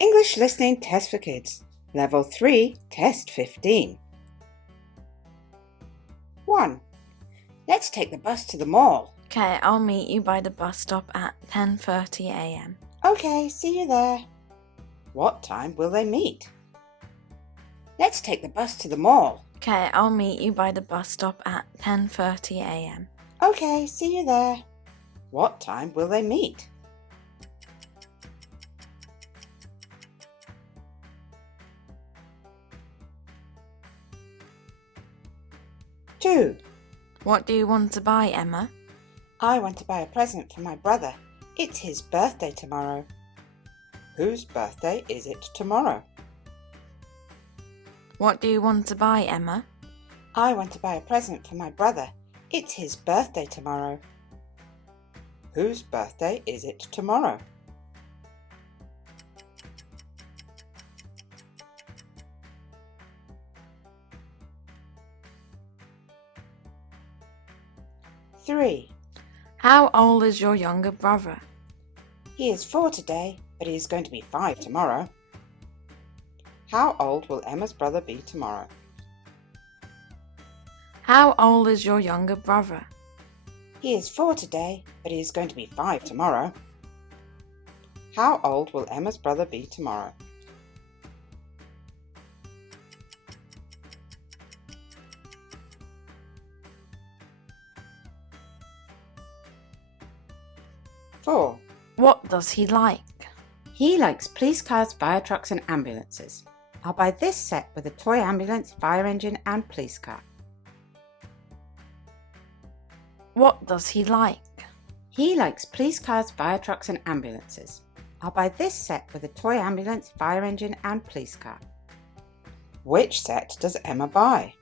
English Listening Test for Kids, Level 3, Test 15. 1. Let's take the bus to the mall. Okay, I'll meet you by the bus stop at 10:30 a.m. Okay, see you there. What time will they meet? Let's take the bus to the mall. Okay, I'll meet you by the bus stop at 10:30 a.m. Okay, see you there. What time will they meet? Two. What do you want to buy, Emma? I want to buy a present for my brother. It's his birthday tomorrow. Whose birthday is it tomorrow? What do you want to buy, Emma? I want to buy a present for my brother. It's his birthday tomorrow. Whose birthday is it tomorrow? Three. How old is your younger brother? He is 4 today, but he is going to be 5 tomorrow. How old will Emma's brother be tomorrow? How old is your younger brother? He is 4 today, but he is going to be 5 tomorrow. How old will Emma's brother be tomorrow? Four. What does he like? He likes police cars, fire trucks and ambulances. I'll buy this set with a toy ambulance, fire engine and police car. What does he like? He likes police cars, fire trucks and ambulances. I'll buy this set with a toy ambulance, fire engine and police car. Which set does Emma buy?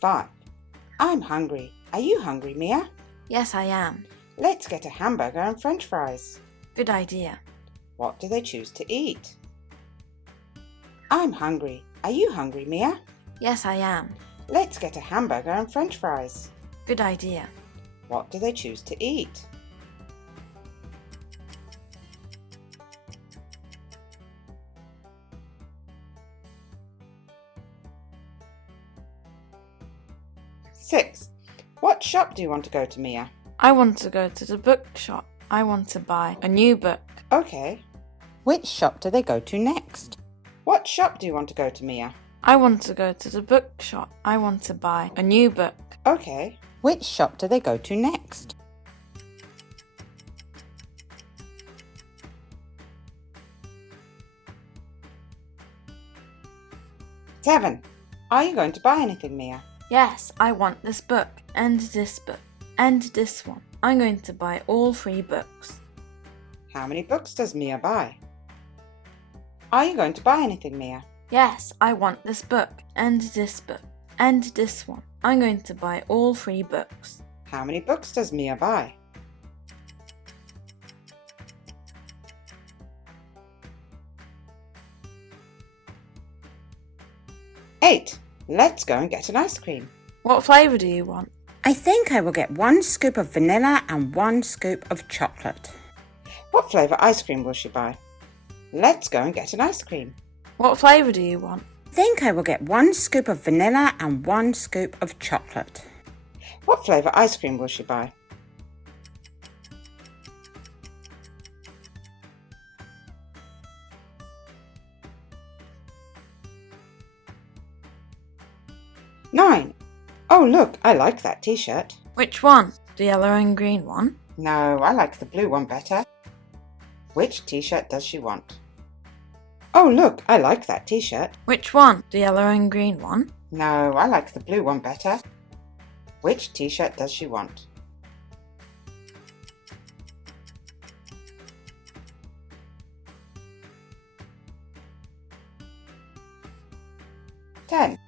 Five. I'm hungry. Are you hungry, Mia? Yes, I am. Let's get a hamburger and french fries. Good idea. What do they choose to eat? I'm hungry. Are you hungry, Mia? Yes, I am. Let's get a hamburger and french fries. Good idea. What do they choose to eat? Six. What shop do you want to go to, Mia? I want to go to the bookshop. I want to buy a new book. Okay. Which shop do they go to next? What shop do you want to go to, Mia? I want to go to the bookshop. I want to buy a new book. Okay. Which shop do they go to next? Seven. Are you going to buy anything, Mia? Yes, I want this book, and this book, and this one. I'm going to buy all 3 books. How many books does Mia buy? Are you going to buy anything, Mia? Yes, I want this book, and this book, and this one. I'm going to buy all 3 books. How many books does Mia buy? Eight. Let's go and get an ice cream. What flavour do you want? I think I will get 1 scoop of vanilla and 1 scoop of chocolate. What flavour ice cream will she buy? Let's go and get an ice cream. What flavour do you want? I think I will get 1 scoop of vanilla and 1 scoop of chocolate. What flavour ice cream will she buy? Nine. Oh look, I like that t-shirt. Which one? The yellow and green one? No, I like the blue one better. Which t-shirt does she want? Oh look, I like that t-shirt. Which one? The yellow and green one? No, I like the blue one better. Which t-shirt does she want? Ten.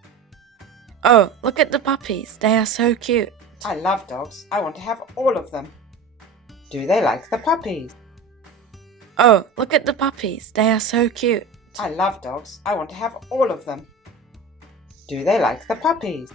Oh, look at the puppies. They are so cute. I love dogs. I want to have all of them. Do they like the puppies? Oh, look at the puppies. They are so cute. I love dogs. I want to have all of them. Do they like the puppies?